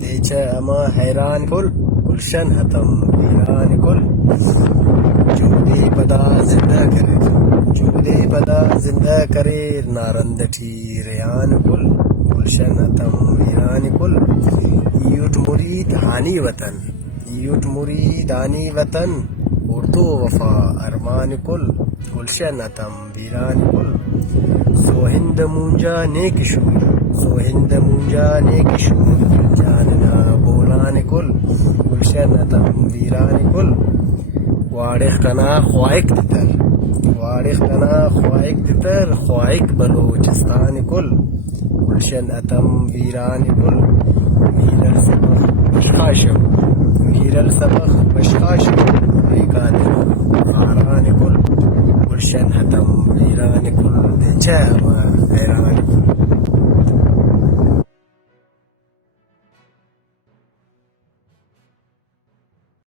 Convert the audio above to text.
دیچه اما حیران کل گلشن هتم ویران کل جودی پدا زندہ کرے جودی پدا زندہ کرے نارندٹی ریان کل گلشن هتم ویران کل یوٹ مرید ہانی وطن یوٹ مرید ہانی وطن اردو وفا ارمان کل گلشن هتم ویران کل سوهند مونجا نیک شور سوهند مونجا نیک شور جاننا بولان کل گلشن هتم ویران کل واړښتنا خوایک دتر واړښتنا خوایک دتر خوایک بلوچستان کل گلشن هتم ویران کل میرل سبخ بشخاشم میرل سبخ بشخاشم ریکان آران کل گلشن هتم ویران کل دیچه اما حیران